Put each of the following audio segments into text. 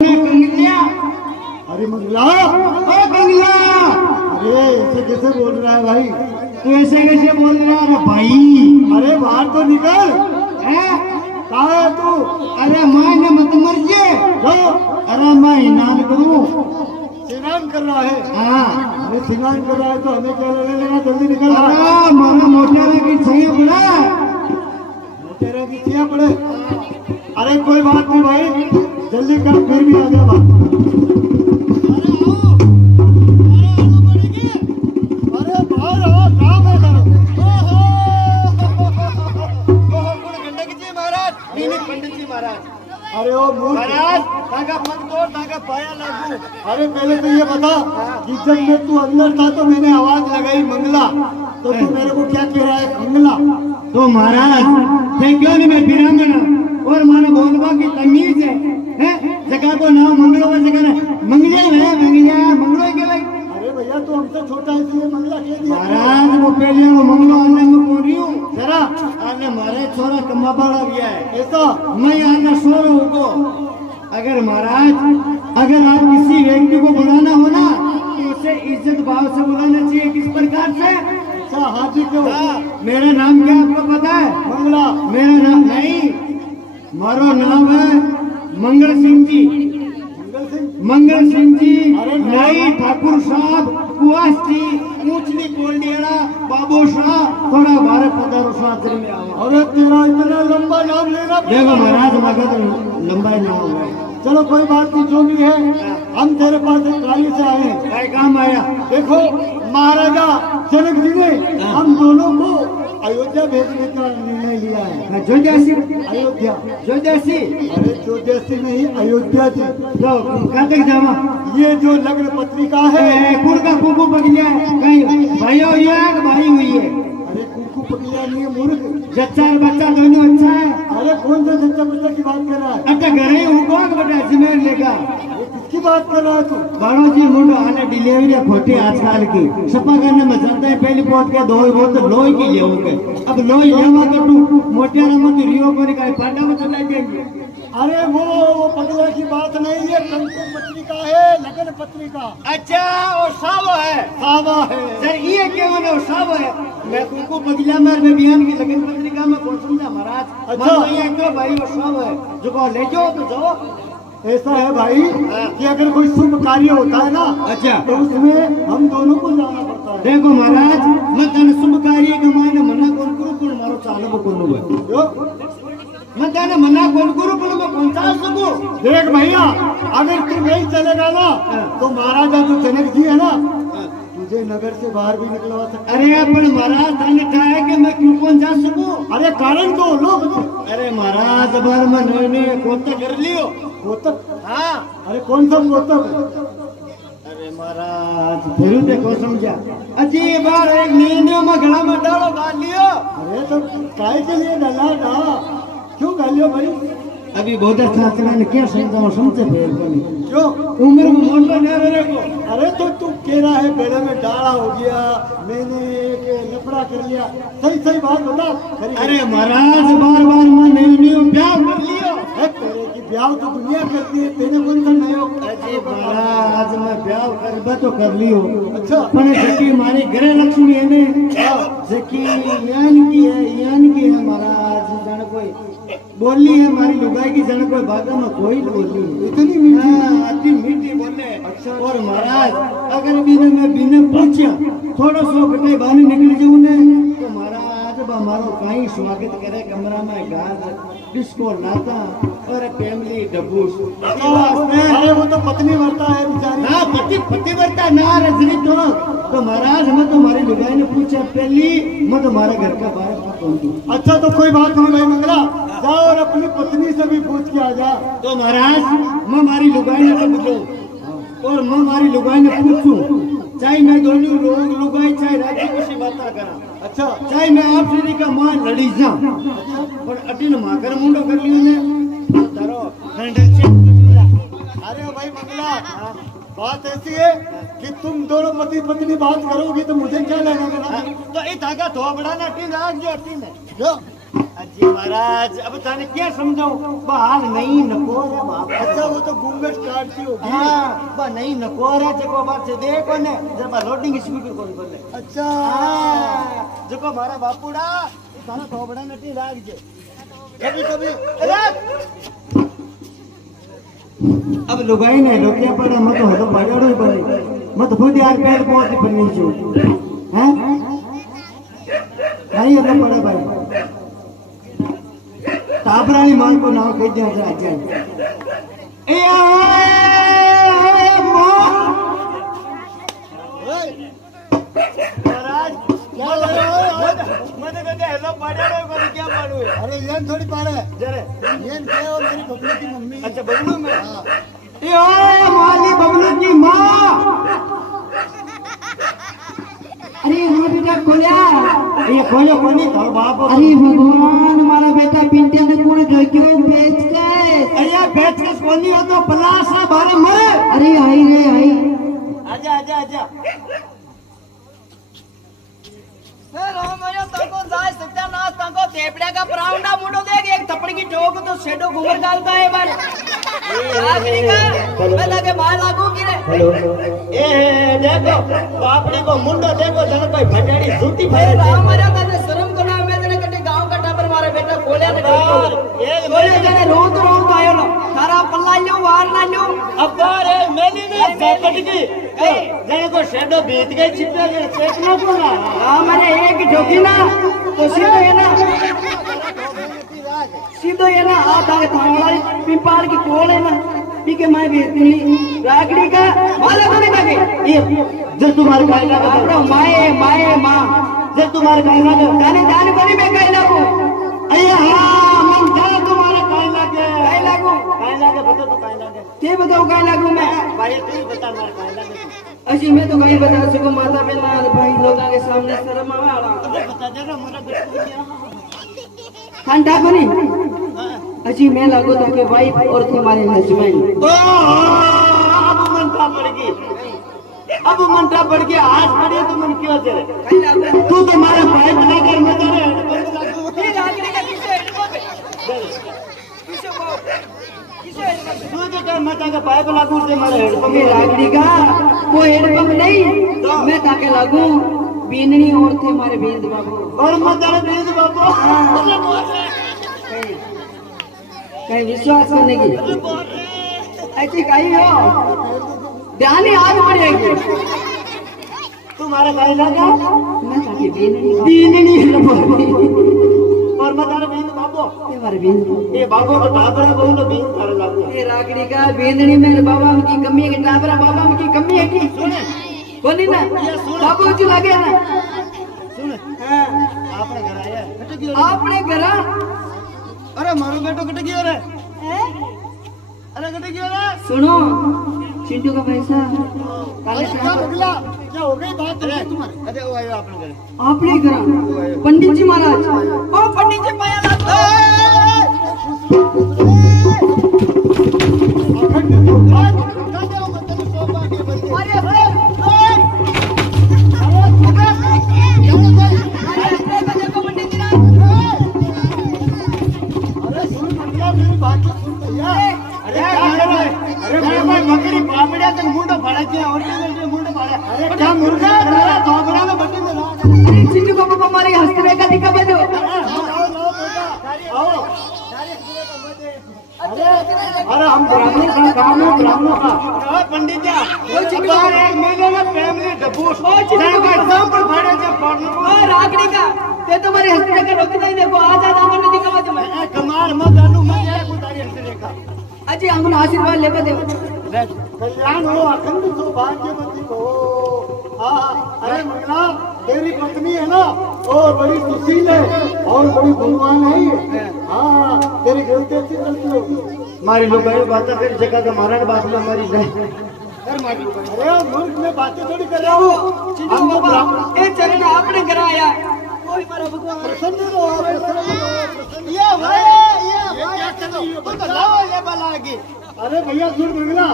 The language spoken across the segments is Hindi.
अरे मंगला, अरे मंगला, अरे ऐसे कैसे बोल रहा है भाई? तू ऐसे कैसे बोल रहा है भाई? अरे बाहर तो निकल। कहाँ है तू? अरे मैं मत मर जे। अरे मैं स्नान करूं। स्नान कर रहा है? हाँ। अरे स्नान कर रहा है तो हमें क्या ले लेना? जल्दी निकल। अरे मारा मोटेरा की छैया पड़ा। मोटेरा की छैया पड़े? अरे कोई बात नहीं भाई, जल्दी कर, फिर भी आ जा। अरे ओ महाराज ताका पग तोड़, ताका पाया लागू। अरे पहले तो ये बता कि जब मैं तू अंदर था तो मैंने आवाज लगाई मंगला, तो तू मेरे को क्या कह रहा है मंगला? तो महाराज देखो नहीं मैं ब्राह्मण और मानो बोलबा की तमीज है जगह को नाम मंगलो का जगह मंगलिया है, मंगलिया मंगलो के लिए। अरे भैया तू हमसे छोटा है इसलिए मंगला कह दिया। महाराज वो पहले वो मंगलो आने में बोल रही हूँ जरा आने मारे छोरा कमा बड़ा गया है ऐसा मैं आना सो रहा हूँ। तो अगर महाराज अगर आप किसी व्यक्ति को बुलाना हो ना तो उसे इज्जत भाव से बुलाना चाहिए। किस प्रकार से? अच्छा हाथी क्यों? मेरा नाम क्या आपको पता है? मंगला। मेरा नाम नहीं, मारो नाम है मंगल सिंह जी। मंगल सिंह जी नहीं ठाकुर साहब कुआस जी ऊंचली कोल्डियाड़ा बाबू शाह थोड़ा भारत पधारो शास्त्र में आओ। अरे तेरा इतना लंबा नाम लेना? देखो महाराज मगध लंबाई ना होगा। चलो कोई बात नहीं, जो भी है हम तेरे पास एक गाड़ी से आए हैं। क्या काम आया? देखो महाराजा जनक जी ने हम दोनों को अयोध्या भेजने का निर्णय लिया है। जो जैसी अयोध्या? जो जैसी? अरे जो जैसी नहीं, अयोध्या जी। जो कहाँ तक जावा? ये जो लग्न पत्रिका है कुड़ का कुकू पक गया है कहीं भाई हुई है भाई हुई है। अरे कुकू पकिया नहीं है मूर्ख, जच्चा और बच्चा दोनों अच्छा है। अरे कौन सा जच्चा बच्चा की बात कर रहा है? अच्छा घर ही होगा बेटा जिम्मेदार लेगा। ये किसकी बात कर रहा है तू? बारो जी मुंडो आने डिलीवरी खोटी आजकल की सपा करने में चलता है। पहली पहुंच के दो बहुत लोही की ले होगे। अब लोही लेवा तो तू मोटियारा मत रियो पर का पांडा में चला देंगे। अरे वो पगला की बात नहीं है, कंकु पत्रिका है, लगन पत्रिका। अच्छा वो सावा है? सावा है सर ये क्या माने वो सावा है? मैं तुमको पगला मार में बयान की लगन पत्रिका में कौन समझा महाराज? अच्छा ये क्यों भाई वो सावा है जो को ले जाओ तो जाओ। ऐसा है भाई कि अगर कोई शुभ कार्य होता है ना अच्छा तो उसमें हम दोनों को जाना पड़ता है। देखो महाराज मैं तन शुभ कार्य का माने मना कौन करूं कौन मारो चालो को कौन है मैं कहने मना कौन करूं कौन मैं कौन सा सकूं? देख भैया अगर तू नहीं चलेगा ना तो महाराजा जो जनक जी है ना तुझे नगर से बाहर भी निकलवा सकते। अरे अपन महाराज तने चाहे कि मैं क्यों कौन जा सकूं? अरे कारण तो लोग। अरे महाराज बार में नए कोते कर लियो। कोतक? हाँ। अरे कौन सा कोतक? अरे महाराज फिर देखो समझा अजी बार एक निर्णय में गला में डालो डाल लियो। अरे तो काय के लिए डाला था? क्यों डालियो भाई? अभी बहुत अच्छा ने क्या समझा समझे फिर क्यों उम्र में मोटा नहीं रहे को? अरे तो तू कह रहा है बेड़े में डाला हो गया, मैंने एक लफड़ा कर लिया, सही सही बात बता। अरे महाराज बार बार मैं नहीं ब्याह कर लियो। तेरे की ब्याह तो दुनिया करती है, तेने कौन सा नयो? अजी महाराज मैं ब्याह करबा तो कर लियो। अच्छा पण जकी मारी गृह लक्ष्मी है ने जकी यान की है महाराज जन कोई बोली है मारी लुगाई की जन कोई भाषा में कोई बोली इतनी मीठी? अति मीठी बोले। अच्छा और महाराज अगर बिना पूछा थोड़ा सो कटे बानी निकल जाऊं ने तो महाराज हमारो कहीं स्वागत करे कमरा में गाज डिस्को लाता और फैमिली डबूस। अरे वो तो पत्नी मरता है बेचारी। ना पति मरता ना रजनी तो महाराज मैं तुम्हारी लुगाई ने पूछा पहली मैं तुम्हारे घर का बारे पकड़ दूं। अच्छा तो कोई बात नहीं भाई मंगला, जाओ और अपनी पत्नी से भी पूछ के आ जा। तो महाराज मैं हमारी लुगाई ने पूछूं और मैं हमारी लुगाई ने पूछूं चाहे मैं दोनों लोग लुगाई चाहे राजी खुशी बात करा। अच्छा चाहे मैं आप श्री का मां लड़ी जा और अटिन माकर मुंडो कर लियो ने तारो हैंडल से। अरे भाई मंगला बात ऐसी है कि तुम दोनों पति पत्नी बात करोगी तो मुझे क्या लेना देना? तो ये धागा धो बड़ा ना टीन आग जो टीन है जो अजी महाराज अब थाने क्या समझाऊं हाल नहीं नको रे बाप। अच्छा वो तो घूंघट काटती होगी। हाँ बा नहीं नको रे जको बात से देखो ने जब लोडिंग स्पीकर कौन बोले। अच्छा जको मारा बापूड़ा थाना थोबड़ा नटी राख जे कभी कभी अब लुगाई ने लोकिया पड़ा मत हो तो बड़ाड़ो ही पड़े मत खुद यार पैर पहुंच पड़नी चाहिए हैं नहीं होता पड़ा भाई ताबरानी माल को नाम कह दिया आज ए महाराज मत कहते हेलो बड़ाड़ो को क्या मालूम है। अरे ये थोड़ी पार है जरे ये क्या हो मेरी बबलू की मम्मी। अच्छा बबलू में ए माली बबलू की माँ। अरे हाँ बेटा खोल्या ये खोलो कोनी तो बाप। अरे भगवान हमारा बेटा पिंटे ने पूरे ढक्कियों बेच गए। अरे बेच के कोनी हो तो पलासा बारे मरे। अरे आई रे आई आजा आजा आजा तंको जाय सत्यानाश तंको थेपड़े का पराउंडा मुंडो देख एक थप्पड़ की चोक तो शेडो घूमर डालता है बार आखिरी का मैं लगे मार लागू की रे ए देखो बापड़ी को मुंडो देखो जन कोई भंडारी झूठी भाई भरे राम मरा तने शर्म को नाम में तने कटे गांव का टाबर मारे बेटा खोले ने ये खोले तने रोत रोत आयो ना सारा पल्ला लो वार ना लो अब्बारे मेली में झपट की जन को शेडो बीत गई छिपे के चेकना को ना। हां मैंने एक जोगी ना तो सीधो है ना सीधो है ना हाथ आगे थांगड़ा पिंपाल की कोल है ना पी के मैं भेजती रागड़ी का माला तो नहीं लगे ये जब तुम्हारे गायला का आपरो माए माए मां जब तुम्हारे गायला का गाने गाने को नहीं मैं कहला को अरे हां मन जा तुम्हारे गायला के कहला को बता तो गायला के के बताओ कहला को मैं भाई तू ही बता मारे गायला के अजी मैं तो कहीं बता सकूं माता पिता भाई लोगों के सामने शर्म आवा बता देना मेरा बेटा ठंडा को नहीं अजी मैं लागो तो के वाइफ और तुम्हारे हस्बैंड अब मनता पड़गी अब मनता पड़ गया आज पड़े तो मन क्यों तेरे तू तो हमारा भाई बना कर मत रे ये रागड़ी का पीछे हेडपंप पीछे वो पीछे तू तो कर मत का पाइप लागू से मारे हेडपंप ये रागड़ी का वो हेडपंप नहीं मैं ताके लागू बीननी और थे हमारे बींद बाबू और मत रे बीज बाबू कहीं विश्वास करने की ऐसी कहीं हो ध्यान ही आग बढ़ेगी तुम्हारा गाय लगा मैं ताके बीननी बीननी और मत रे बीज बाबू ये हमारे बींद ये बाबू तो टाबरा बहु ना बीज कर लागू ये रागड़ी का बीननी में बाबा की कमी है कि टाबरा बाबा की कमी है कि सुने बोली ना बाबू जी लगे ना सुन हाँ आपने घर आया कट गयो आपने घरा अरे मारो बेटो कट गयो रे अरे कट गयो रे सुनो चिंटू का पैसा काले क्या शाम बगला क्या हो गई बात तुम्हारी। अरे वो आयो आपने घर आपने घरा पंडित जी महाराज ओ पंडित जी पाया लागो अरे देखो पंडित जी अरे भाई बकरी पापड़िया तक मुंडो फाड़ा के और ये मुंडो फाड़ा अरे क्या मुर्गा तेरा दोबरा में बटी में अरे चिंटू को पापा मारी हंसने का दिखा बजो अरे हम ब्राह्मण का काम है ब्राह्मणों का पंडित जी हमारे एक महीने में फैमिली डिवोर्स ओ चिंटू का एग्जांपल फाड़े जब पढ़ने ओ रागड़ी का ते तुम्हारी हंसने का रोक नहीं देखो आज आज आंगन दिखा बजो मैं कमाल मत आलू मत जाए कुतारी हंसने का अजी आंगन आशीर्वाद लेको दे कल्याण हो अखंड सौभाग्यवती हो। हाँ अरे मंगला तेरी पत्नी है ना और बड़ी सुशील है और बड़ी गुणवान है ये। हाँ तेरी गलती अच्छी चलती होगी। हमारी लोग बात कर जगह का महाराज बात में हमारी नहीं अरे मुल्क में बातें थोड़ी कर रहा हूँ। चिंटू बाबा ए चरण आपने कराया कोई मारा भगवान प्रसन्न रहो प्रसन्न रहो। ये क्या कर रही हो बताओ ये बला की अरे भैया सुन मंगला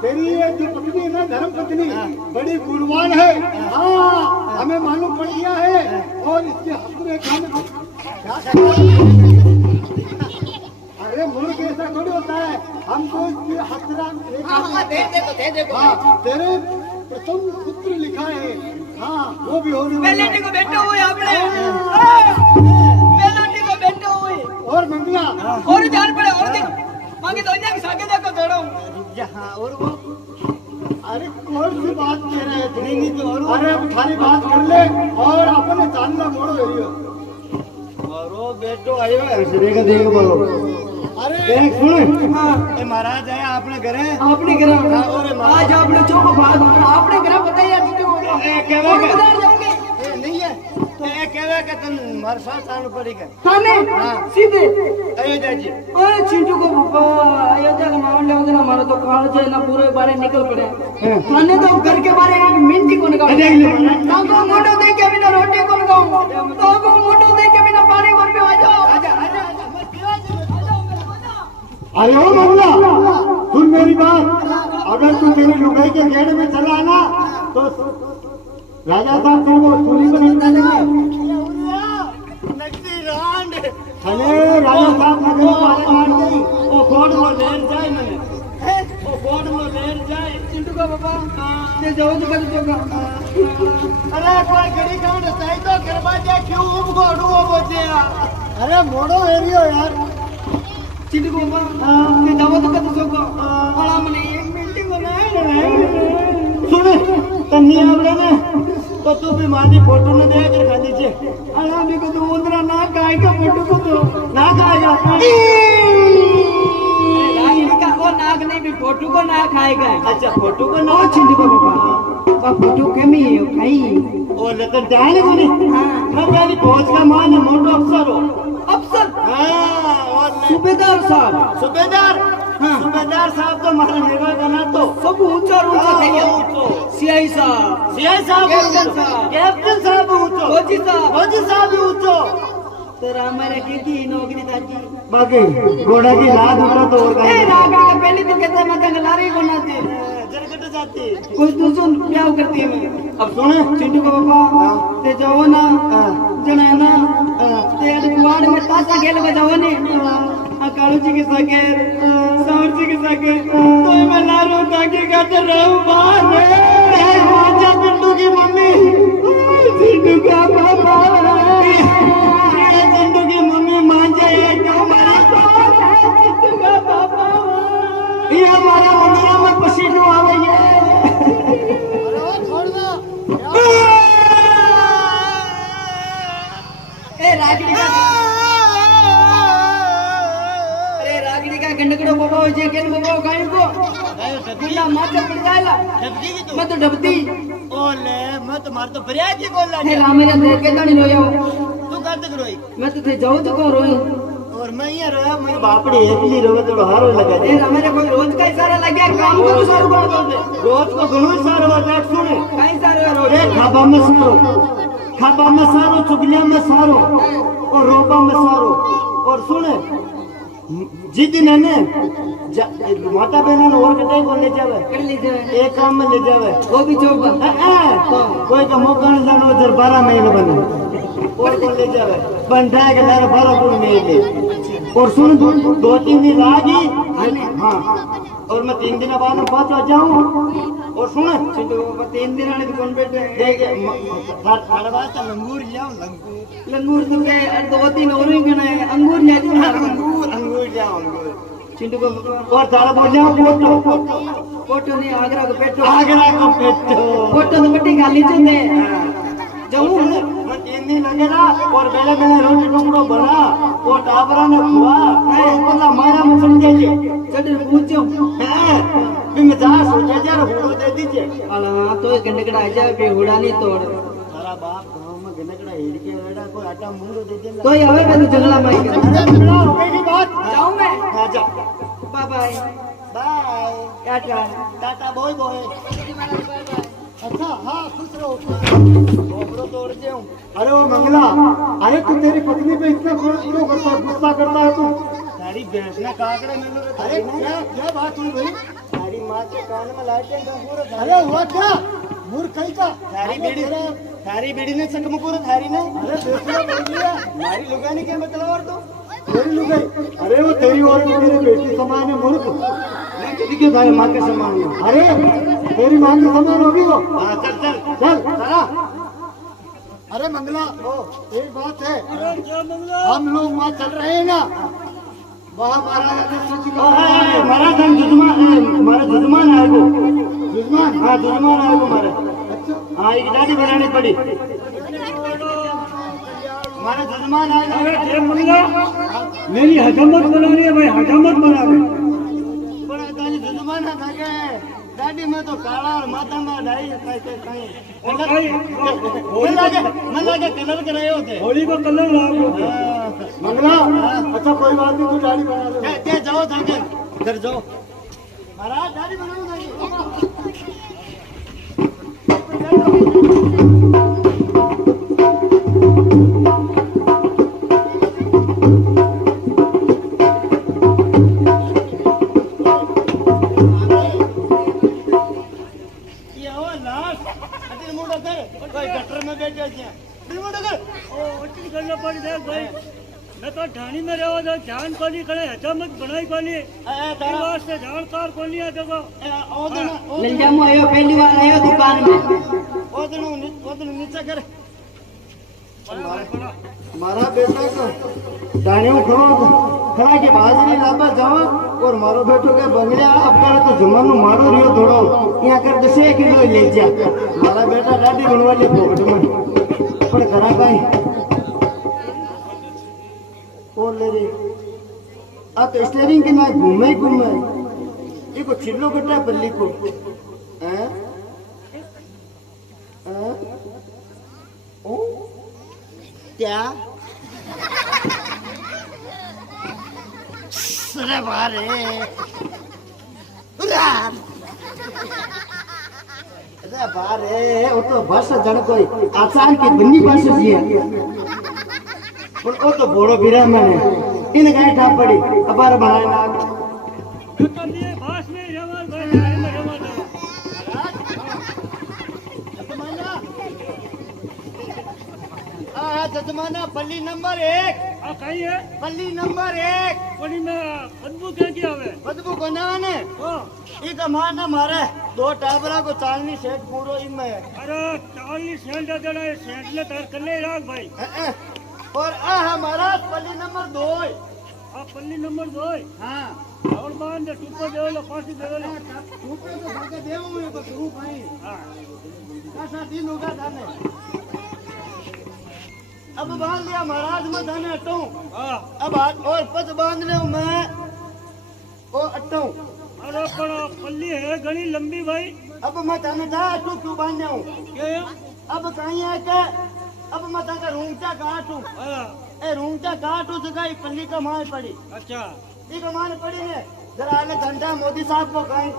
तेरी ये जो पत्नी है ना धर्म पत्नी बड़ी गुणवान है। हाँ हमें मालूम पड़ गया है और इसके हक में अरे मूर्ख ऐसा थोड़ी होता है, हमको हथरा हाँ, दे देखो हाँ, तेरे प्रथम पुत्र लिखा है, हाँ वो भी हो बेलाटी को बैठे हुए आपने बेलाटी को बैठे हुए और मंगला और जान पड़े और देख मांगे तो इन्हें सागे देखो दौड़ो जहाँ और वो अरे कौन सी बात कह रहे थे? नहीं तो और अरे अब थारी बात कर ले और अपने चांदला मोड़ो एरियो मारो बेटो आयो ऐसे का देख बोलो अरे देख सुन ए महाराज आया आपने घरे आपने करा और आज आपने चौक भाग आपने करा बताइए ए कहवे और के बाजार जाओगे ए नहीं है तो ए कहवे के तुम मार साथ आने पड़ी के थाने सीधे अयोध्या जी ओए चिंटू को अयोध्या का मामले होगा ना हमारा तो काल जो है ना पूरे बारे निकल पड़े थाने तो घर के बारे एक मिनट को निकाल देख ले ताको मोटो दे के बिना रोटी को लगाऊं ताको मोटो दे के बिना पानी भर पे आ जाओ आजा आजा अरे ओ मंगला सुन मेरी बात, अगर तू तेरी लुगाई के गेड़ में चला ना तो राजा साहब तेरे को चूली पर नहीं डालेंगे। नकदी रांड अरे राजा साहब नगर में मारे मार गई ओ कोड में लेर जाए मैंने ओ कोड में लेर जाए चिंटू का पापा ते जाओ तो कर चोका अरे कोई घड़ी कांड सही तो करवा दे क्यों उब गोड़ू बोते अरे मोड़ो एरियो यार चिंटू को पापा ते जाओ तो कर चोका बड़ा मने एक मीटिंग बनाए सुन तन्नी आवड़े ने तो तू भी मारी फोटो ने देख कर खा दीजिए अल्लाह भी को तो उंदरा ना काय का फोटो को तो ना खाएगा नाग का वो नाग नहीं भी फोटो को ना खाएगा अच्छा फोटो को ना ओ चिंटू को पापा वो फोटो केमी है खाई ओ लेकिन जाने को नहीं मैं मेरी फौज का मान है मोटो अफसर हो अफसर हाँ और सूबेदार साहब सूबेदार सूबेदार साहब तो मारा मेरा गाना तो सब ऊंचा ऊंचा चाहिए सीआई साहब सीआई साहब कैप्टन साहब कैप्टन साहब ऊंचो फौजी साहब फौजी साहब भी ऊंचो तेरा हमारे की नौकरी ताजी बाकी घोड़ा की लाद उठा तो और ए रागड़ा का पहले तो कहते मैं तंगलारी बनाती जरकट जाती कुछ तो सुन क्या करती है मैं अब सुने चिंटू को पापा ते जाओ ना जना ना ते अडवाड़ में तासा खेल बजाओ ने कालू जी के सके सावर जी के सके तो मैं लारो ताकि गाते रहूं बाहर राजा पिंटू की मम्मी चिंटू का पापा पिंटू की मम्मी मान जाए क्यों मारा चिंटू का पापा ये हमारा मंदिर में पसीनो आवे ये ए रागड़ी का अरे रागड़ी का गंडकड़ो बाबा हो जे केन बाबा काई को गुला माथे पड़ जाएला डबकी की मैं तो डबती ओले मैं तो मार तो फरियाद जी बोल हे रामेरा देख के नहीं रोयो तू कर तक रोई मैं तो थे जाऊं तो को रोई और मैं ये रोया मेरे बापड़ी एकली रोवे तो हारो लगा दे ए रामेरा कोई रोज का सारा लग गया काम को तो सारू कर दो रोज को घणो सारो बात सुने काई सारो रोज ए खाबा में सारो चुगलिया में सारो और रोबा में सारो और सुने जिस दिन है ने माता बहना ने और कटाई को ले जावे कर लीजिए एक काम में ले जावे वो भी चौका कोई का मौका नहीं जानो उधर 12 महीने बने और को ले जावे बंधा के लारे 12 पूर्ण में ले और सुन 2-3 दिन लागी हाँ और मैं 3 दिन बाद पहुंच जाऊं और सुन चिंटू बाबा 3 दिन आने कौन बैठे देख साढ़े बात लंगूर जाऊं लंगूर तो के 2-3 और ही गने अंगूर ले दूं अंगूर जाऊं चिंटू को और सारा बोल जाऊं फोटो नहीं आगरा को पेटो आगरा को पेटो फोटो तो बट्टी खाली चंदे जाऊं मैं 3 दिन लगेगा और बेले बेले रोटी टुकड़ो बना वो टाबरा ने खुआ बोला मारा में समझे चल पूछो भी मैं जा सोचा यार हुड़ो दे दीजिए अला तो गंडकड़ा आजा बेहुड़ा नहीं तोड़ तारा बाप गांव में गनकड़ा हेड़ के बेटा कोई आटा मुंडो दे दे तो हवे मैं तो जंगला माई के हो गई की बात जाऊं मैं हां जा bye bye bye tata tata bye bye अच्छा हाँ खुश रहो बोबड़ो तोड़ जाऊं अरे वो मंगला, अरे तू तेरी पत्नी पे इतना क्यों करता है, गुस्सा करता है तू? सारी भैंस ना काकड़े में लो अरे क्या बात हुई भाई? सारी माँ के कान में लाइटें का पूरा अरे हुआ क्या? मूर्ख कहीं का? थारी बीड़ी ने चकमकुर थारी ने अरे दूसरा बोल दिया मारी लुगाई के मतलब और तो तेरी लुगाई अरे वो तेरी और मेरी बेटी समान है मूर्ख मैं किसी के थारे मां के समान हूं अरे तेरी मां के समान होगी वो हां चल चल चल चला अरे मंगला एक बात है हम लोग वहाँ चल रहे हैं ना वहाँ महाराज ने सच कहा हमारा धन हमारा जुजमान है को दुश्मन हाँ जुजमान है को हमारा अच्छा हाँ एक दाढ़ी बनानी पड़ी हमारा जुजमान है मेरी हजामत बनानी है भाई, हजामत बना दे। बड़ा दाढ़ी जुजमान है था दाढ़ी में तो काला और माथा में डाई कहीं मन लगे कलर कराए होते होली का कलर लागो। मंगला अच्छा कोई बात नहीं तू दाढ़ी बना ले ते जाओ जाके घर जाओ महाराज दाढ़ी बनाओ जाके ये हो लाश अति मुंडो कर कोई गटर में बैठे हैं मुंडो कर ओ ओटी करना पड़ी देख भाई, मैं तो ठाणी में रहो तो ध्यान कोनी करे, हजामत बनाई कोनी, तारा वास्ते जानकार कोनी है देखो। मिल जाऊँ आयो पहली बार आयो दुकान में। ओदनो नीचे कर हमारा बेटा को दानियों खड़ा के बाजरी लाबा जावा और मारो बेटो के बंगले अपना तो जुम्मन मारो रियो थोड़ो यहाँ कर 10 किलो ले जा मारा बेटा दाढ़ी बनवा ले पोकट में पर करा काई और ले रे आ तो स्टीयरिंग के ना घूमे ये को छिल्लो कटा पल्ली को हैं ओ क्या अरे बारे अरे बारे वो तो भाषा जन कोई आचार की बन्नी भाषा जी है पर वो तो बोलो बिरा मैंने इन गाय ठा पड़ी अबार बनाए ना तो ये भाष में रवा भाई, ठाणी में रवा दो। जजमाना पल्ली नंबर 1 आ कहीं है पल्ली नंबर 1 कोनी में बदबू क्या किया हुए। बदबू बनाने ओ एक माना मारे 2 टाबरा को चालनी सेट पूरो इनमें अरे 40 सेंट देना है, सेंट ने तार करले राख भाई। और आ हमारा पल्ली नंबर 2 आ पल्ली नंबर 2 हाँ और बांध दे टुप्पो देवलो फांसी देवलो। ऊपर तो भागे देव में तो तू भाई हां कैसा दिन होगा थाने अब बांध लिया महाराज मैं थाने हटाऊं हां अब और पच बांध ले मैं ओ हटाऊं अरे पर पल्ली है घनी लंबी भाई। अब मैं थाने जा तू क्यों बांध हूं के अब कहीं है के अब मैं ताका रूंचा काटूं हां ए रूंचा काटूं तो गई पल्ली का मार पड़ी अच्छा ये कमान पड़ी है जरा आले घंटा मोदी साहब को कहीं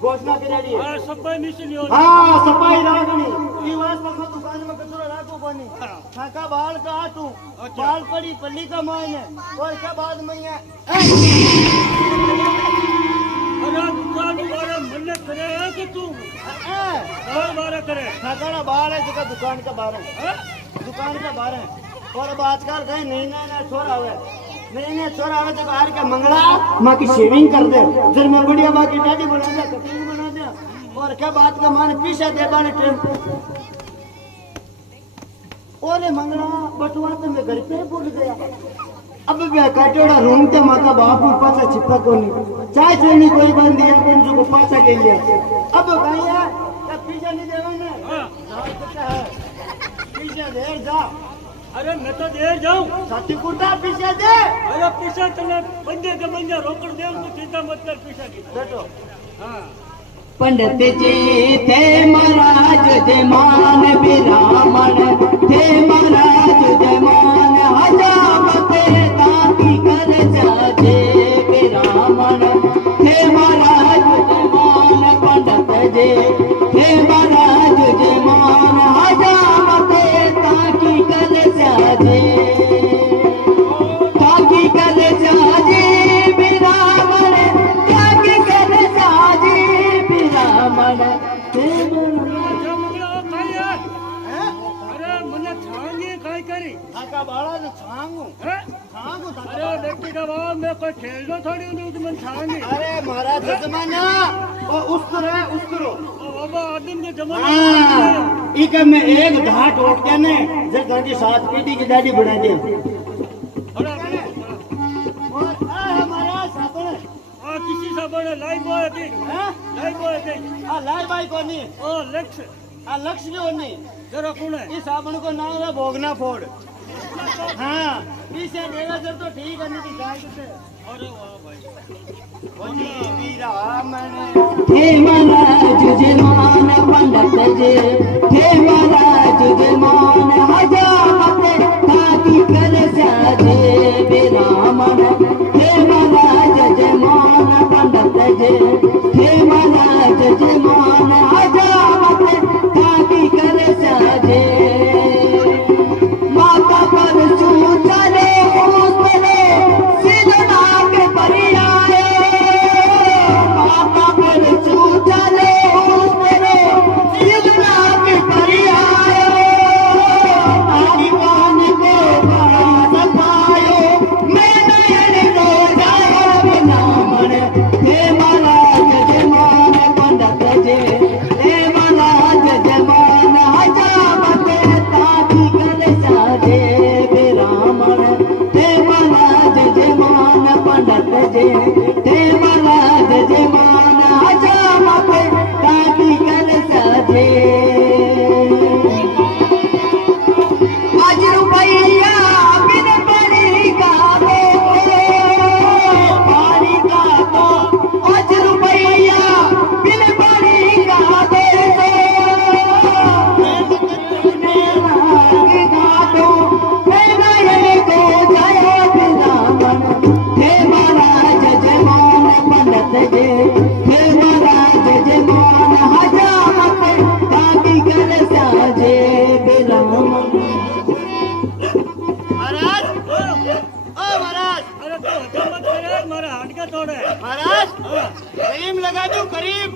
घोषणा करेली है हां सब भाई मिशन हो। हाँ सफाई राखनी ये बात पर मैं दुकान में कचरा राखू कोनी हाँ। खाका बाल काटू अच्छा। बाल पड़ी पल्ली का मायने और क्या बाद में है अरे दुकान वाला मन्ने करे है कि तू और बारा करे। खाका बाहर है जगह दुकान का बाहर है हाँ? दुकान का बाहर है और अब आजकल कहीं नहीं ना छोरा हुआ नहीं छोरा हुआ तो बाहर का मंगला माँ की शेविंग कर दे फिर मैं बढ़िया माँ की दाढ़ी बना दे कटिंग बना दे और क्या बात का मान पीछे दे बाने ट्रेन और ये मंगला बटुआ तो मैं घर पे भूल गया अब मैं काटोड़ा रूम के माँ का बाप ऊपर से चिपका को नहीं चाय चलनी कोई बंद दिया कौन जो पासा ले लिया अब कहीं है पीछे नहीं देवा ना हाँ। पीछे देर जा अरे मैं तो देर जाऊं। साथी कुटा पीछे दे अरे पीछे तने बंदे के बंदे रोकड़ दे तू चिंता मत कर पीछे की। बैठो हाँ पंडित जी थे महाराज जय मान बिरामण थे महाराज जय मान हजामत ताकि कर जाजे बिरामण थे महाराज जय मान पंडित जी थे महाराज जय मान हजामत ताकि कर जाजे ताकि कर जाजे बिरामण ताकि कर जाजे बिरामण अच्छा मंगला वो कहीं है। अरे ताका बाड़ा जो छांगू छांगू अरे बेटी का बाप मैं कोई खेलनो थोड़ी हूँ तुम छाएंगे। अरे महाराज जमाना ओ उस्तरो बाबा आदिम के जमाने हाँ इके में एक घाट उठ के ने जब दादी 7 पीढ़ी की दादी बना दे और आ हमारा साबण किसी साबण लाई बॉय थी हां लाई बॉय थी आ लाई भाई कोनी ओ लक्ष्य आ लक्ष्य जो नहीं जरा कौन है इस साबण को नाम है भोगना फोड़ हाँ इसे देगा सर तो ठीक है नहीं गाय से अरे वाह भाई बोली वीरा मैंने हे महाराज जजमान पंडित जे हे महाराज जजमान हजामत ताकि कर साजे विरामन हे महाराज जजमान पंडित जे हे महाराज जजमान हजामत ताकि कर साजे माता पर सूचने उतरे सिद्धना के परियाए माता पर सूचने उतरे सिद्धना के परियाए आदि पान को पास पायो मैं नयन को जाए बिना मन हे महाराज जजमान पंडित जे हे महाराज जजमान हजामत ताकि कर साजे विरामन हे महाराज जजमान पंडित जे हे महाराज जजमान हजामत ताकि कर साजे आज रुपैया बिन पड़ी का दो पानी का तो आज रुपैया बिन पड़ी का दे हे महाराज जजमान पंडित जे हे महाराज जजमान हजामत ताकि कर साजे विरामन महाराज ओ महाराज अरे तो हजम मत करे मारा हाडका तोड़े महाराज करीम लगा दो करीम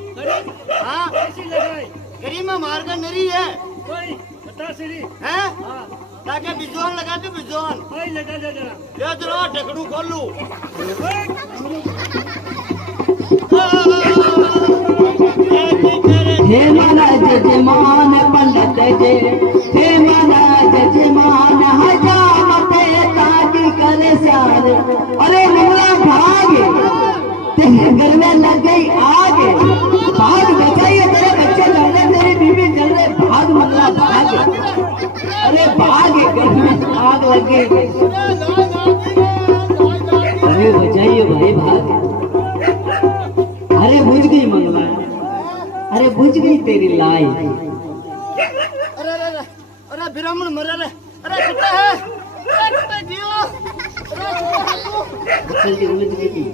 हाँ कैसी लगाई करीम में मार का नरी है कोई बता सीरी हैं हाँ ताकि बिजोन लगा दो बिजोन कोई लगा दे जरा ये जरा ढकड़ू खोल लू हे महाराज जजमान पंडित जे हे महाराज जजमान हजामत ताकि कर सारे अरे मंगला भाग तेरे घर में लग गई आग भाग बचाइए तेरे बच्चे चल रहे तेरी बीवी चल रहे भाग मंगला भाग अरे भाग घर में आग लग गई अरे बचाइए भाई भाग अरे बुझ गई मंगला अरे बुझ गई तेरी लाई अरे अरे अरे अरे ब्राह्मण मर रहे अरे कुत्ता है अरे कुत्ता जियो चल के बुझ गई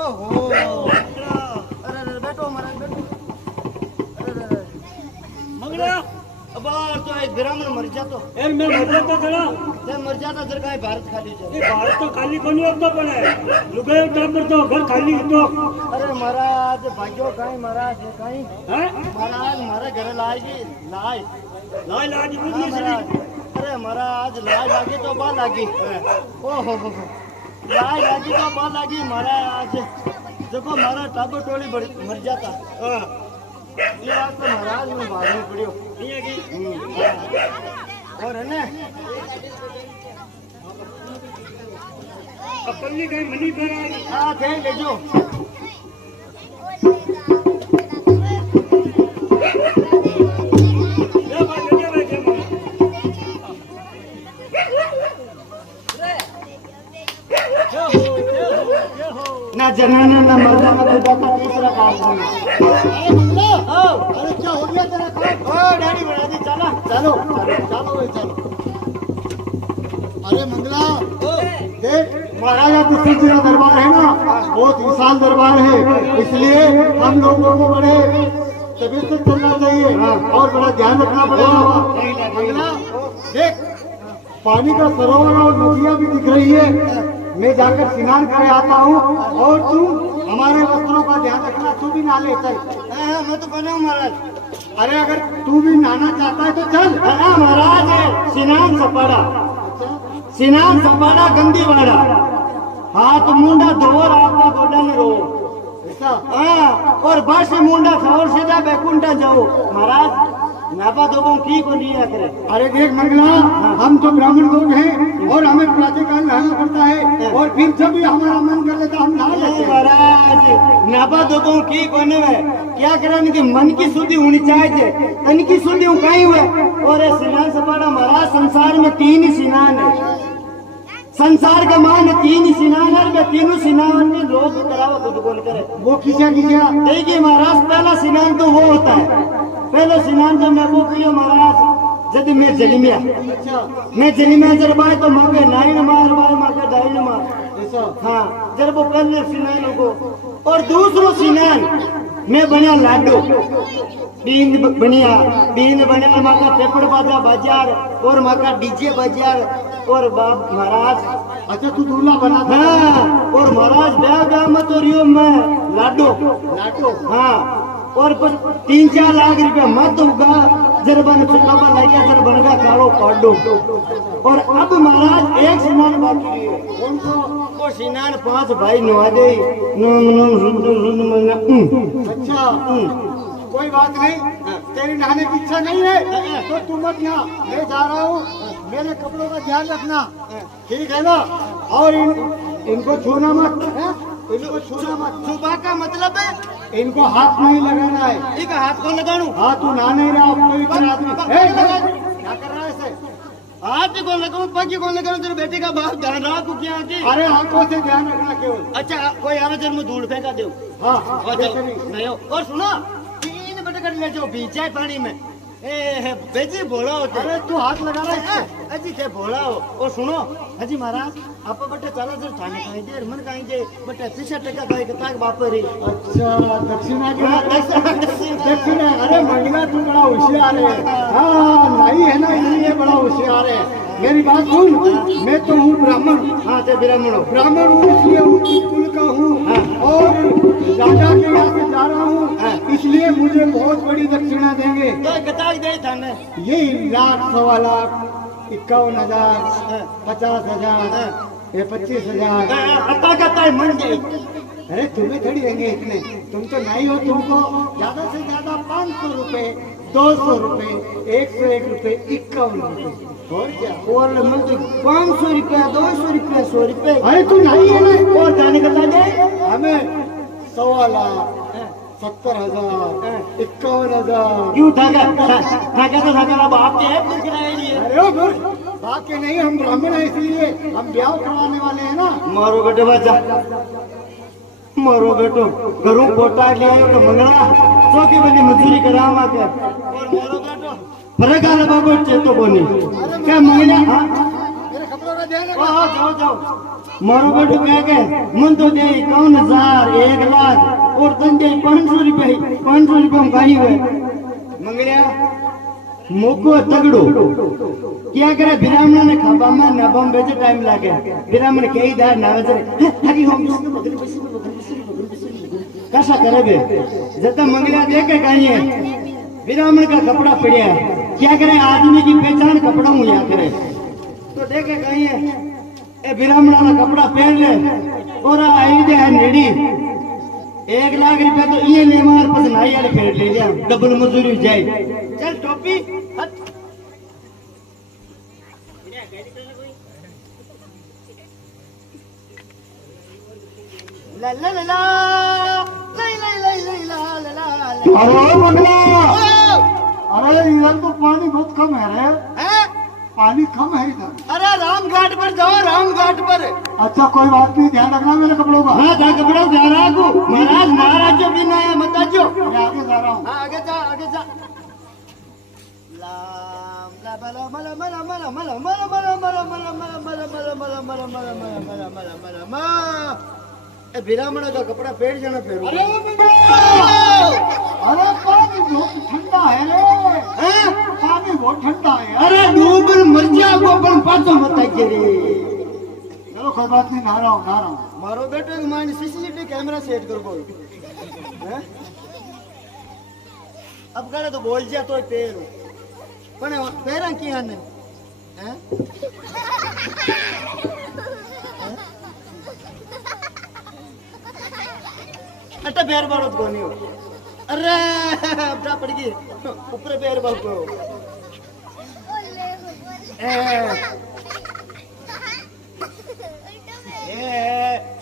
ओहो अरे अरे बैठो महाराज बैठो अरे अरे मंगला अब तो एक ब्राह्मण मर जातो यार मैं मर जाता जरा ते मर जाता जर काय भारत खाली ये जाए भारत तो खाली कोनी होता पण है लुगाई टाबर तो घर खाली तो अरे महाराज भाग्यो काई महाराज काई हैं महाराज मारे घरे लाएगी लाई लाई लाज बुझ हाँ, नहीं महाराज सरी अरे महाराज लाई लागी तो बा लागी ओहो हो लाई लागी तो बा लागी महाराज देखो मारा टाबर टोली बड़ी मर जाता हां ये बात तो महाराज में मालूम पड़ियो नहीं है कि और है ना अपनी कहीं मनी पर आई हाँ थे ले जो ये बात ये बैठे ना जनाना ना मर्दाना खुदा का तीसरा काम नहीं अरे क्या हो गया तेरा काम ओ डैडी बना दी चला चलो चलो भाई चलो अरे मंगला देख महाराजा तुलसी जी का दरबार है ना बहुत विशाल दरबार है इसलिए हम लोगों को बड़े तबीयत से चलना चाहिए और बड़ा ध्यान रखना पड़ेगा मंगला देख पानी का सरोवर और नदियां भी दिख रही है मैं जाकर स्नान करे आता हूँ और तू हमारे वस्त्रों का ध्यान रखना तू भी नहा ले चल हाँ मैं तो बना हूँ महाराज अरे अगर तू भी नहाना चाहता है तो चल हाँ महाराज स्नान से पड़ा स्नान सपाड़ा गंदी वाला हाथ मुंडा धोर आपका गोडा ने रो ऐसा हाँ और बस मुंडा खाओ सीधा बैकुंठा जाओ महाराज नापा दो की को लिया करे। अरे देख मंगला, हम तो ब्राह्मण लोग हैं और हमें प्रातःकाल नहाना पड़ता है और फिर जब भी हमारा मन कर लेता हम नहा लेते हैं। महाराज नापा दो की कोने में क्या करने की मन की शुद्धि होनी चाहिए, तन की शुद्धि कहीं हुए। और ये स्नान सपाड़ा महाराज संसार में 3 ही स्नान है, संसार का मान 3 ही स्नान है। वे तीनों स्नान में लोग करावा खुद कौन करे। वो किसा देखिए महाराज पहला स्नान तो वो होता है, पहला स्नान जब मैं वो किया महाराज जब मैं जली में अच्छा मैं जली में जब आए तो माँ के नाई न मार माँ के दाई न मार ऐसा हाँ जब वो पहले स्नान को। और दूसरो स्नान मैं बना लाडो बीन बनिया माँ का पेपड़ बाजा बाजार और माँ का डीजे बाजार और बाप महाराज। अच्छा तू दूल्हा बना था? हाँ और महाराज ब्याह मत और यो मैं लाडो हाँ और 3-4 लाख रुपया मत होगा जर बन चुकावा लगा जर बनगा कालो पाडो। और अब महाराज एक स्नान बाकी है, कौन सा? वो स्नान 5 भाई नवा दे अच्छा कोई बात नहीं, तेरी नहाने की इच्छा नहीं है तो तू मत यहाँ, मैं जा रहा हूँ, मेरे कपड़ों का ध्यान रखना ठीक है ना। और इनको छूना मत, इनको छूना मत। सुबह का मतलब है इनको हाथ नहीं लगाना है। एक हाथ को लगाऊं हाँ तू नहा नहीं रहा पवित्र आदमी। क्या कर रहा है ऐसे? हाथ को लगाऊं पग को लगाऊं तेरे बेटे का बाप ध्यान रखो क्या की। अरे आंखों से ध्यान रखना केवल। अच्छा कोई आवे जन्म धूल फेंका दो। हाँ नहीं और सुनो 3 बटे कर ले जाओ बीचा पानी में ए बेजी बोला होते। अरे तू हाथ लगा रहा है अजी थे बोला हो। और सुनो अजी महाराज आप बटे चला जर थाने कहीं दे मन कहीं दे बटे 30 टका कहीं ताक बापरी। अच्छा दक्षिणा के दक्षिणा। अरे मंगला तू बड़ा होशियार है। हाँ नहीं है ना इसलिए बड़ा होशियार है। मेरी बात सुन, मैं तो हूँ ब्राह्मण। हाँ ते ब्राह्मण हूँ इसलिए उच्च कुल का हूँ और राजा के यहाँ से जा रहा हूँ इसलिए मुझे बहुत बड़ी दक्षिणा देंगे। तो कताक दे थाने यही 1 लाख 1.25 लाख 51,000 50,000 ये 25,000। कता कता मन गई। अरे तुम्हें थोड़ी देंगे इतने, तुम तो नहीं हो। तुमको ज्यादा से ज्यादा 500 रुपए 200 रुपए 101 रुपए 51 रुपए और क्या। और मुझे 500 रुपया 200 रुपया 100 रुपये। अरे तू नहीं है ना। और जाने कता दे हमें 1.25 लाख 70,000 51,000। क्यों थाका तो थाका बाप के है कुछ किराए लिए। अरे ओ गुर बाकी नहीं, हम ब्राह्मण है इसलिए हम ब्याह करवाने वाले हैं ना। मारो बेटे बच्चा मारो बेटो घरों पोटा लिया तो मंगला चौकी बनी मजदूरी करावा के। और मारो बेटो फरक आला बाबू चेतो कोनी क्या मंगला। हाँ मेरे कपड़ों का ध्यान रखना। हाँ जाओ मारो बेटो कह के मन तो दे 51,000 1 लाख और तन दे 500 रुपये हम कहीं हुए मंगलिया मोको तगड़ो क्या करे। ब्राह्मण ने खाबा में नबम बेचे टाइम लागे ब्राह्मण के ही दार ना वजरे हरी हम कैसा करे बे जब मंगलिया देखे कहीं है ब्राह्मण का कपड़ा पड़िया क्या करे। आदमी की पहचान कपड़ा हूँ या करे तो देखे कहीं है ए ब्राह्मण वाला कपड़ा पहन ले और आई दे है नेड़ी 1 लाख रुपया तो ये ले मार पस नाई वाले फेर ले लिया डबल मजदूरी जाए। चल टोपी हट ला ला ला ला अरे मंगला, अरे इधर तो पानी बहुत कम है रे। पानी कम है इधर। अरे राम घाट पर जाओ राम घाट पर। अच्छा कोई बात नहीं, ध्यान रखना मेरे कपड़ों का। हाँ जा कपड़ा जा रहा हूँ महाराज नाराज जो भी ना है मत आजो। मैं आगे जा रहा हूँ। हाँ आगे जा लाम ला बला मला मला मला मला मला मला मला मला मला मला मला मला मला मला मला मला मला मला ए ब्राह्मण का कपड़ा पेड़ जाना फेर। अरे पानी बहुत ठंडा है रे। पानी बहुत ठंडा है। अरे डूबल मर जा को अपन पाछो मत आके रे। चलो कोई बात नहीं, नहा रहा हूँ। मारो बेटे को मान सीसीटीवी कैमरा सेट कर बोल। अब करे तो बोल जा तो पैर पण पैरा की हने हैं अट्टा पैर बाड़ो तो नहीं हो। अरे अपना पड़ गई ऊपर पैर बाड़ को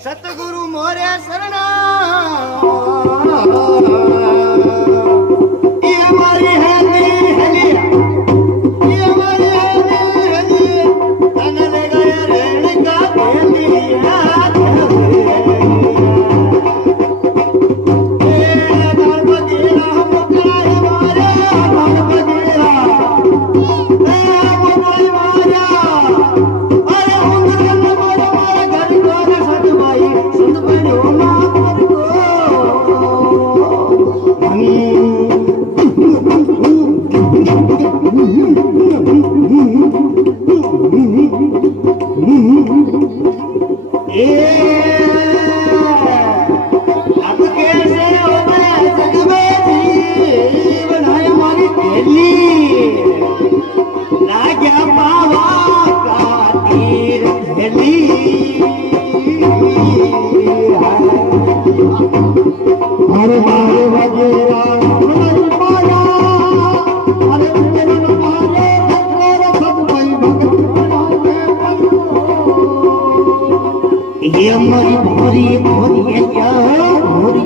सतगुरु मोरे शरणा ये हमारी है दिल हली ये हमारी है दिल हली तन ले गया रेण का बेलिया ये हमारी भोरी भोरी है क्या भोरी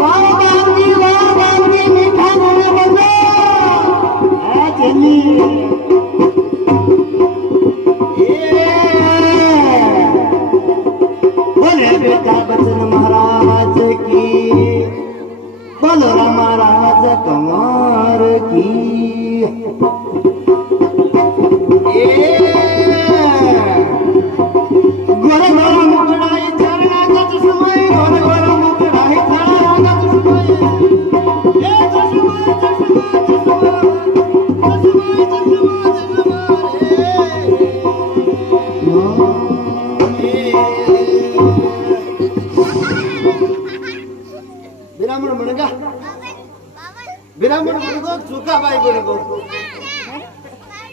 वाह गांधी मीठा बोले बंदो आ चली बोले बेटा बचन महाराज की बोलो महाराज कमार की बिरामण बनको चूका भाई बनको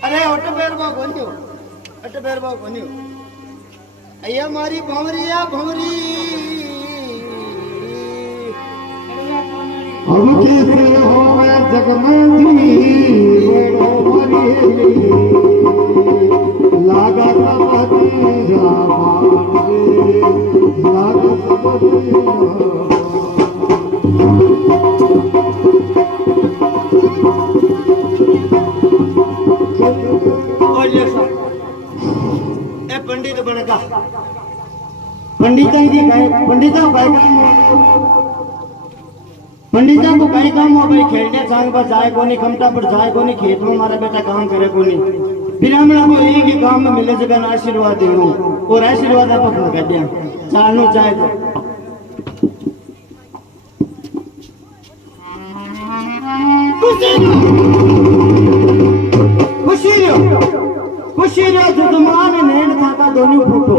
अरे ओटे पैर बा कोनियो ओटे पैर बा कोनियो अय्या मारी भंवरिया भंवरी हम कैसे होवे जगमंदी वेड़ो मरी लागा सबती जा लागा सबती पंडित बनका पंडिता की पंडिता को कई काम हो भाई खेलने सांग पर जाए कोनी कमटा पर जाए कोनी खेत में हमारा बेटा काम करे कोनी ब्राह्मण को एक ही काम में मिले जगह आशीर्वाद देनो और आशीर्वाद आप कर दिया चालू चाहे तो खुशी रो जुदमान नैन था दोनों फूटो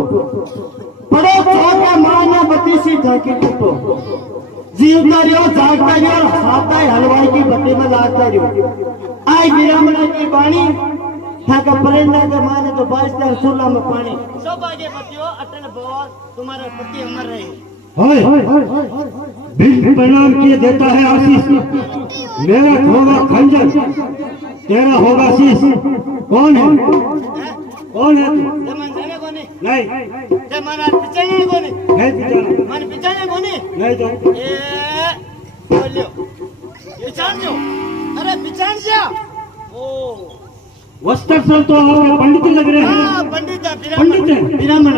पड़ो छोटा माना बत्तीसी ढाकी टूटो जीवता रियो जागता रियो साता हलवाई की बत्ती में लागता रियो आई विरामना की बाणी थाका परेंदा के माने तो बाजता सुला में पानी सब आगे बतियो अटन बहुत तुम्हारा पति अमर रहे हाय बिन प्रणाम किए देता है आशीष मेरा होगा खंजर तेरा होगा शीश कौन है कौन है जमन जाने कोनी नहीं जमन पिछाने कोनी नहीं पिछाने मन पिछाने कोनी नहीं तो ए बोलियो ये जान जो अरे पिछान जा ओ वस्त्र से तो पंडित लग रहे हैं हां पंडित है पंडित है ब्राह्मण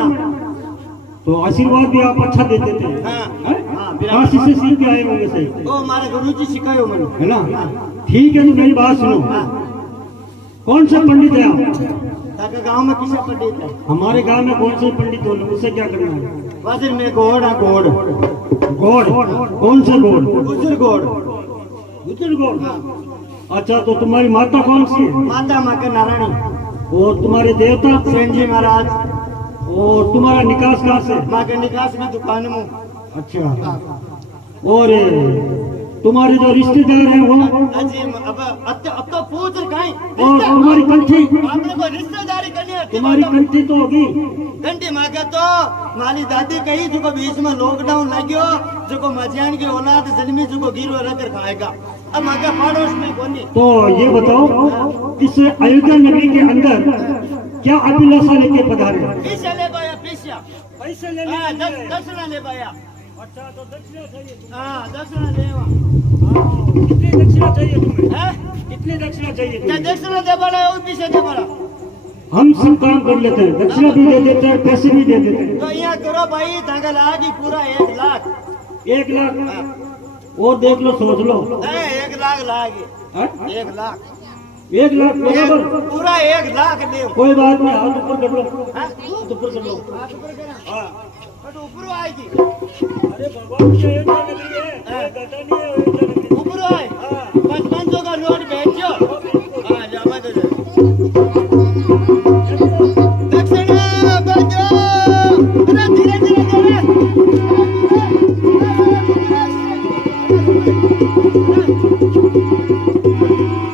तो आशीर्वाद भी आप अच्छा देते थे हां हां से सीख के आए होंगे सही ओ हमारे गुरुजी सिखायो मन है ना ठीक है तो मेरी बात सुनो कौन सा पंडित है आप ताका गांव में किसे पंडित है हमारे गांव में कौन से पंडित हो उसे क्या करना है वाजिर में गोड़ है गोड़ गोड़ कौन से गोड़ गुजर गोड़ गुजर गोड़ अच्छा तो तुम्हारी माता कौन सी है माता मां के नारायणी और तुम्हारे देवता सेन जी महाराज और तुम्हारा निकास कहाँ से मां के निकास में दुकान में अच्छा और तुम्हारे जो रिश्तेदार हैं वो अजी अब तो पूछ कहीं और तुम्हारी कंठी आपने कोई रिश्तेदारी करनी है तुम्हारी कंठी तो होगी घंटी मांगे तो मारी दादी कही जो बीच में लॉकडाउन लगियो जो मजियान की औलाद जन्मी जो गिरो रखकर खाएगा अब मांगे पड़ोस में कोनी तो ये बताओ इस अयोध्या नगरी के अंदर क्या अभिलाषा लेके पधारे? पैसा ले पाया पैसे ले दक्षिणा ले पाया अच्छा तो दक्षिणा चाहिए हाँ दक्षिणा लेवा कितनी दक्षिणा चाहिए तुम्हें? हैं कितनी दक्षिणा चाहिए क्या तुम्हें? दक्षिणा दे बड़ा है पीछे दे बड़ा हम सब काम कर लेते हैं, दक्षिणा भी दे देते हैं, पैसे भी दे देते हैं। तो यहाँ करो भाई तंगल आगे पूरा 1 लाख 1 लाख और देख लो सोच लो 1 लाख लागे हाँ? 1 लाख 1 लाख बराबर पूरा 1 लाख ले कोई बात नहीं हाथ ऊपर कर लो हाथ ऊपर कर लो हाँ बट ऊपर आएगी अरे बाबा ये अयोध्या नगरी है गदा नहीं है अयोध्या नगरी ऊपर आए 5500 का नोट भेजो हाँ जामा दे दक्षिणा भेजो अरे धीरे धीरे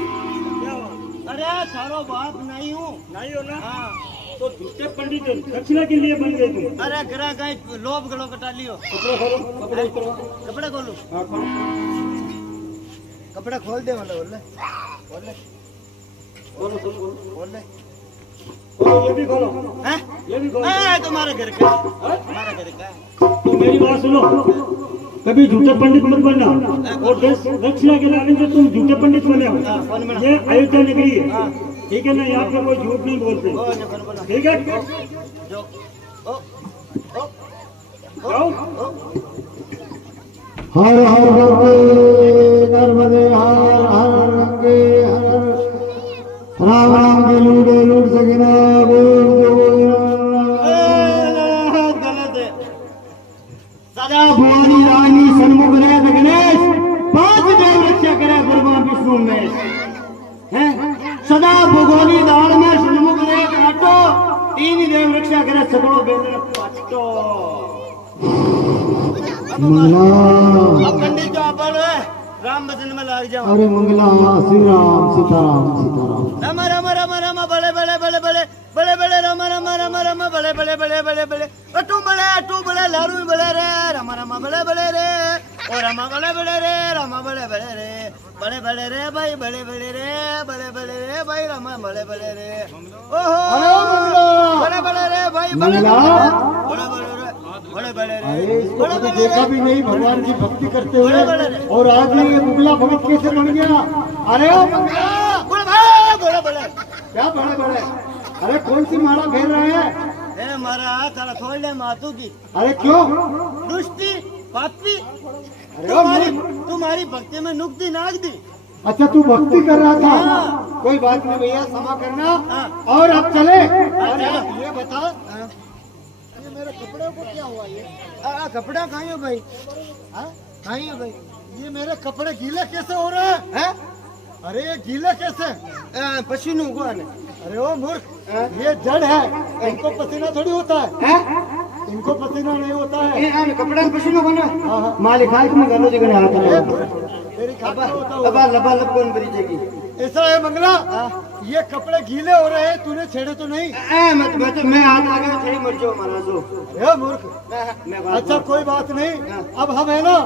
अरे थारो बाप नहीं हूँ नहीं हो ना हाँ तो झूठे पंडित दक्षिणा के लिए बन गए तुम अरे ग्रह कहीं लोभ गलो कटा लियो कपड़े खोलो कपड़े उतरवा कपड़े खोलू हाँ खोलो कपड़े खोल दे बोले बोले बोले खोलो सब खोलो बोले खोलो ये भी खोलो हैं ये भी खोलो तुम्हारे घर का तुम्हारे घर का तो मेरी बात सुनो कभी झूठे पंडित मत बनना और दक्षिणा के लाने से तुम झूठे पंडित बने हो ये अयोध्या नगरी है ठीक है ना यहाँ पे कोई झूठ नहीं बोलते ठीक है जो ओ ओ जाओ हर हर गंगे नर्मदे हर हर गंगे हर राम राम के लूटे लूट सकिना गलत है सदा भवानी रानी सन्मुख रहे गणेश 5 देव रक्षा करे ब्रह्मा विष्णु में है सदा भगवानी दाल में सन्मुख रहे काटो 3 देव रक्षा करे सगड़ो बेदर पाचतो अब पंडित जो अपन राम भजन में लग जाओ अरे मंगला श्री राम सीताराम सीताराम राम राम राम राम बड़े बड़े बड़े बड़े बड़े बड़े राम राम राम राम बड़े बड़े बड़े बड़े बड़े अटू बड़े लारू बड़े रे राम राम बड़े बड़े रे ओ राम बड़े बड़े रे राम बड़े बड़े रे बड़े बड़े रे भाई बड़े बड़े रे बड़े बड़े रे भाई राम बड़े बड़े रे ओहो बड़े बड़े रे भाई बड़े बड़े रे बड़े बड़े अरे रे इसको कभी देखा भी नहीं भगवान की भक्ति करते हुए और आज में ये मुगला भगत कैसे बन गया अरे ओ मंगला बड़े बड़े क्या बड़े बड़े अरे कौन सी माला फेर रहे हैं ए मारा तारा थोड़ ले मातू की अरे क्यों दुष्टी पापी अरे ओ तुम्हारी भक्ति में नुक्ति नाक दी अच्छा तू भक्ति कर रहा था हाँ। कोई बात नहीं भैया क्षमा करना हाँ। और अब चले चलो। ये बता ये मेरे कपड़े को क्या हुआ ये कपड़ा खाई हो भाई खाई हो भाई ये मेरे कपड़े गीले कैसे हो रहे हैं अरे ये गीले कैसे पसीनो हुआ ने अरे ओ मूर्ख ये जड़ है इनको पसीना थोड़ी होता है इनको पसीना नहीं होता है कपड़ा में पसीनो बना हाँ, हाँ। मालिक खाई तुम गालो जगह हाथ ए, तेरी खातिर होता होगा। अब लबा लब कौन बरी जाएगी ऐसा है मंगला ये कपड़े गीले हो रहे हैं तूने छेड़े तो नहीं मैं हाथ लगा के थोड़ी मर जाओ महाराज अरे मूर्ख अच्छा कोई बात नहीं अब हम है ना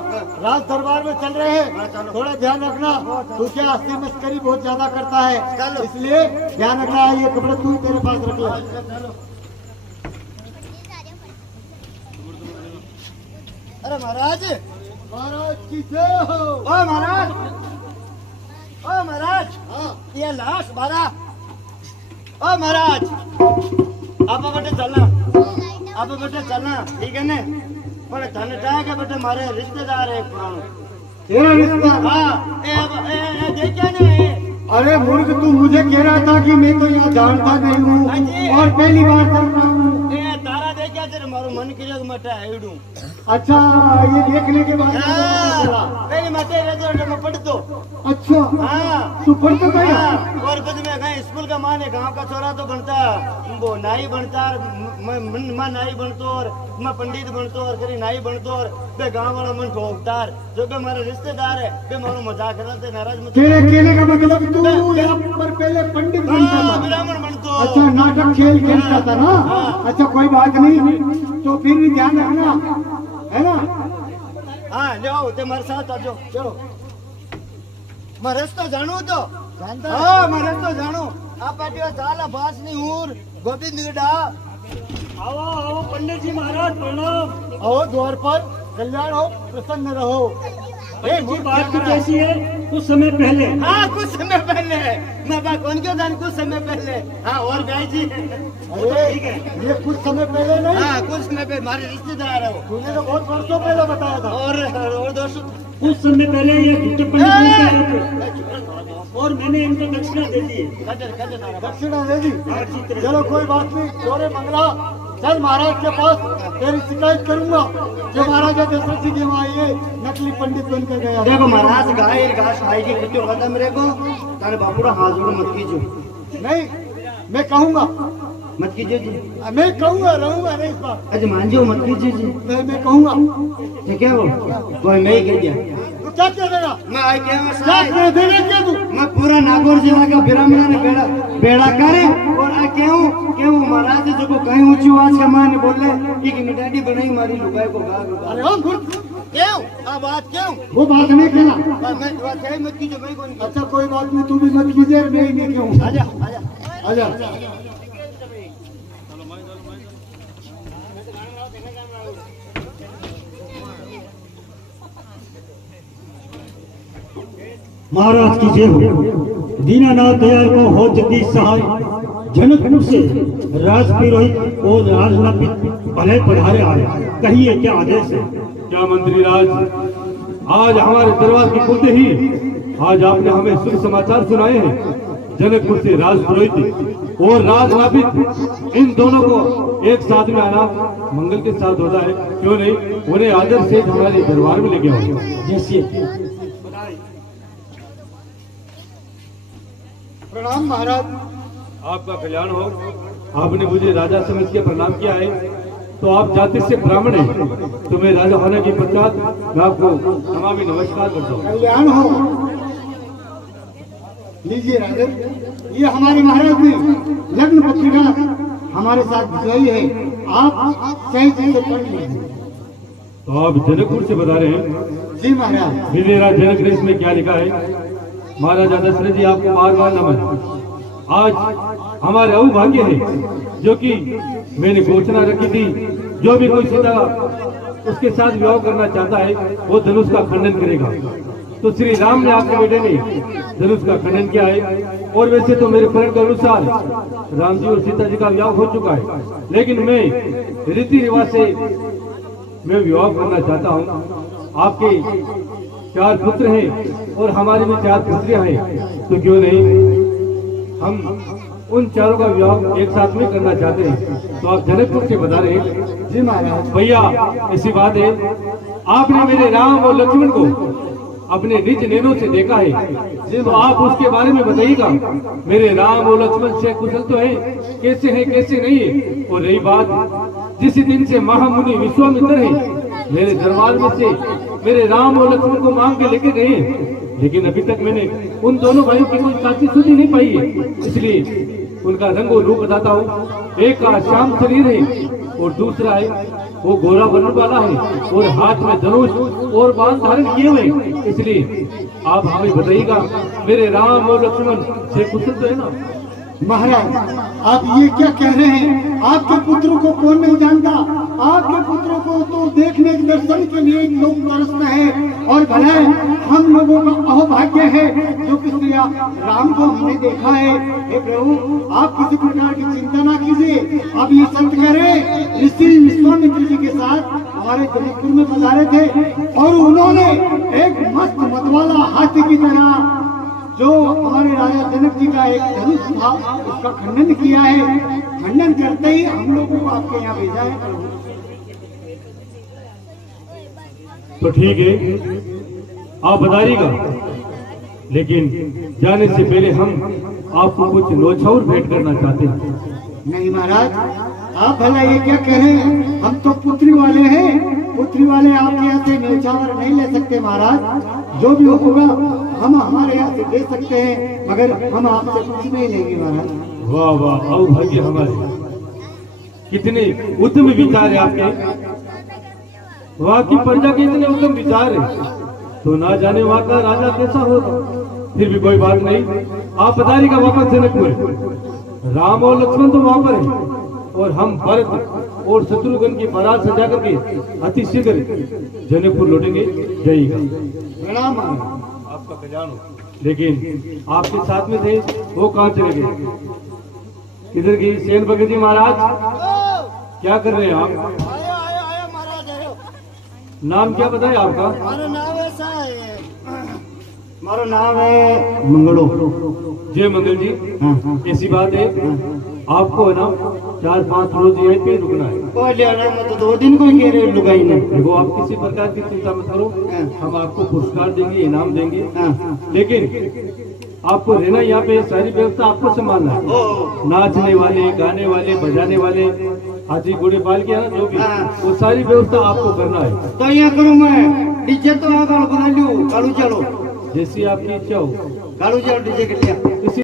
राज दरबार में चल रहे हैं थोड़ा ध्यान रखना तू क्या हस्ती मस्करी बहुत ज्यादा करता है इसलिए ध्यान रखना ये कपड़े तू ही तेरे पास रख ले अरे महाराज महाराज की जय हो ओ महाराज ओ महाराज हाँ ये लाश मारा ओ महाराज अब बेटे चलना अब बेटे चलना ठीक है ने पर धन जाए के बेटे मारे रिश्तेदार है पुराने तेरा रिश्ता हाँ ए देखा नहीं अरे मूर्ख तू मुझे कह रहा था कि मैं तो यहाँ जानता नहीं हूँ और पहली बार चल रहा हूँ ए तारा देखा तेरे मारो मन की जग मटा हेडू अच्छा ये देखने के बाद मुझे पता चला। पहले मते रेजोर्ट में पढ़ दो अच्छा हाँ तू पढ़ता था और बाद में कहीं स्कूल का माने गांव का छोरा तो बनता वो नाई बनतार मैं नाई बनतो और मैं पंडित बनतो और करी नाई बनतो और बे गांव वाला मन ठोकतार जो बे हमारे रिश्तेदार है बे मारो मजाक करते नाराज मत तेरे कहने का मतलब तू यहाँ पर पहले पंडित बनता था, ब्राह्मण बनतो। अच्छा नाटक खेल खेलता था ना, अच्छा कोई बात नहीं, तो फिर भी ध्यान रखना है ना। हाँ जाओ ते मारे साथ आ जाओ, चलो मैं रस्तो जानू तो जानता हाँ मैं रस्तो जानू आप पाटियो साला बास नहीं हूर गोविंद निगड़ा आओ आओ पंडित जी महाराज प्रणाम। आओ द्वार पर, कल्याण हो, प्रसन्न रहो। जी बात कुछ ऐसी है, कुछ समय पहले हाँ कुछ समय पहले मैं बात कौन क्यों जान कुछ समय पहले हाँ और गाय जी अरे ये कुछ समय पहले नहीं, हाँ कुछ समय पहले हमारे रिश्तेदार है वो तूने तो बहुत वर्षों पहले बताया था। और दोस्तों कुछ समय पहले ये झूठे पंडित बनके आए थे और मैंने इनको दक्षिणा दे दी है। दक्षिणा दे दी, चलो कोई बात नहीं, चोरे मंगला चल महाराज के पास, तेरी शिकायत करूंगा जो महाराजा दशरथ जी के वहाँ ये नकली पंडित बनकर गया। देखो महाराज गाय घास खाएगी कुछ पता मेरे को तारे बापूड़ा हाथ जोड़ो मत कीजिए नहीं, मैं कहूंगा, मत कीजिए जी मैं कहूंगा, रहूंगा नहीं इस बार, अज मान जाओ मत कीजिए जी मैं कहूंगा। ठीक है वो कोई मैं ही कह दिया तो क्या कह देगा, मैं आई क्या क्या कह देगा क्या तू? मैं पूरा नागौर जिला का ब्राह्मण ने बेड़ा बेड़ा करे और आ क्यों महाराज जो को कहीं ऊंची आवाज का माने बोले कि मिटाडी बनाई मारी लुगाई को गा अरे ओ मूर्ख, क्यों आ बात क्यों वो बात नहीं कहना। मैं बात कही मत कीजिए मैं कौन अच्छा कोई बात नहीं, तू भी मत कीजिए, मैं ही नहीं कहूँ। आजा आजा आजा महाराज की जय हो। दीनानाथ दयाल को हो जगदीश सहाय, जनकपुर से राजपुरोहित और राजनापित भले पधारे आए, कहिए क्या आदेश है। क्या मंत्री राज, आज हमारे दरबार के खुलते ही आज आपने हमें शुभ समाचार सुनाए हैं। जनकपुर से राजपुरोहित और राजनापित इन दोनों को एक साथ में आना मंगल के साथ होता है, क्यों नहीं उन्हें आदर से हमारे दरबार में लेके आओ। जैसे प्रणाम महाराज। आपका कल्याण हो। आपने मुझे राजा समझ के प्रणाम किया है, तो आप जाति से ब्राह्मण हैं, तुम्हें राजा होने के पश्चात मैं आपको नमामि नमस्कार करता हूँ। कल्याण हो। लीजिए राजन, ये हमारे महाराज ने लग्न पत्रिका हमारे साथ भिजवाई है, आप सही से पढ़ लीजिए। तो आप जनकपुर से बता रहे हैं? जी महाराज। विजयराज जनक ने इसमें क्या लिखा है? महाराजा दशरथ जी आपको बार बार नमन। आज हमारे अभाग्य है जो कि मैंने घोषणा रखी थी, जो भी कोई सीता उसके साथ विवाह करना चाहता है वो धनुष का खंडन करेगा। तो श्री राम ने आपके बेटे ने धनुष का खंडन किया है। और वैसे तो मेरे प्रण के अनुसार राम जी और सीता जी का विवाह हो चुका है, लेकिन मैं रीति रिवाज से मैं विवाह करना चाहता हूँ। आपके 4 पुत्र हैं और हमारे भी 4 पुत्रियां हैं, तो क्यों नहीं हम उन चारों का विवाह एक साथ में करना चाहते हैं। तो आप जनकपुर से बता रहे हैं? जी महाराज। भैया ऐसी बात है, आपने मेरे राम और लक्ष्मण को अपने निज नैनों से देखा है, तो आप उसके बारे में बताइएगा। मेरे राम और लक्ष्मण से कुशल तो है, कैसे है कैसे नहीं है। और रही बात, जिस दिन से महामुनि विश्वामित्र है मेरे दरबार में से मेरे राम और लक्ष्मण को मांग के लेके गए, लेकिन अभी तक मैंने उन दोनों भाइयों की कोई साथी सुधी नहीं पाई है। इसलिए उनका रंग और रूप बताता हूँ। एक का श्याम शरीर है और दूसरा है वो गोरा वर्ण वाला है और हाथ में धनुष और बाण धारण किए हुए। इसलिए आप हमें बताइएगा, मेरे राम और लक्ष्मण से कुशल तो है ना? महाराज आप ये क्या कह रहे हैं? आपके पुत्रों को कौन नहीं जानता? आपके पुत्रों को तो देखने के दर्शन के लिए लोग तरसते हैं, और भले हम लोगों का अहोभाग्य है जो कि श्री राम को हमने देखा है। हे प्रभु, आप किसी प्रकार की चिंता ना कीजिए। अब ये संत कह रहे ऋषि विश्वामित्र जी के साथ हमारे जनकपुर में पधारे थे और उन्होंने एक मस्त मतवाला हाथी की तरह जो हमारे राजा जनक जी का एक धनुष था उसका खंडन किया है। खंडन करते ही हम लोगों को आपके यहाँ भेजा है। तो ठीक है, आप बताइएगा, लेकिन जाने से पहले हम आपको कुछ नौछावर भेंट करना चाहते हैं। नहीं महाराज, आप भला ये क्या कह रहे हैं? हम तो पुत्री वाले हैं, पुत्री वाले आपके यहाँ से न्यौछावर नहीं ले सकते महाराज। जो भी होगा हम हमारे यहाँ से दे सकते हैं, मगर हम आपसे कुछ नहीं लेंगे महाराज। वाह वाह, आओ भाग्य हमारे, कितने उत्तम विचार है आपके। वहाँ की प्रजा के इतने उत्तम विचार है, तो ना जाने वहाँ का राजा कैसा होगा। फिर भी कोई बात नहीं, आप बताइएगा वापस जनकपुर। राम और लक्ष्मण तो वहाँ पर है, और हम भरत और शत्रुघ्न की बारात सजा करके अति शीघ्र जनकपुर लौटेंगे। जाइएगा। प्रणाम। आपका कल्याण हो। लेकिन आपके साथ में थे वो कहाँ चले गए? किधर गई सेन भगत जी महाराज? क्या कर रहे हैं आप? आया महाराज आयो। नाम क्या बताए आपका? हमारा नाम ऐसा है, हमारा नाम है मंगलो। जय मंगल जी। हाँ। ऐसी बात है, आपको है ना 4-5 रोज यहीं पे रुकना है। मैं तो 2 दिन को ही कह रहे हो लुगाई ने। देखो, आप किसी प्रकार की चिंता मत करो, हम आपको पुरस्कार देंगे, इनाम देंगे। लेकिन आपको रहना यहाँ पे, सारी व्यवस्था आपको संभालना है। नाचने वाले, गाने वाले, बजाने वाले, हाथी घोड़े पाल के है ना जो भी, वो सारी व्यवस्था आपको करना है। तो यहाँ करूँ मैं डीजे तो बना लू, कालू चलो जैसी आपकी इच्छा हो। कालू चलो डीजे के लिए। इसी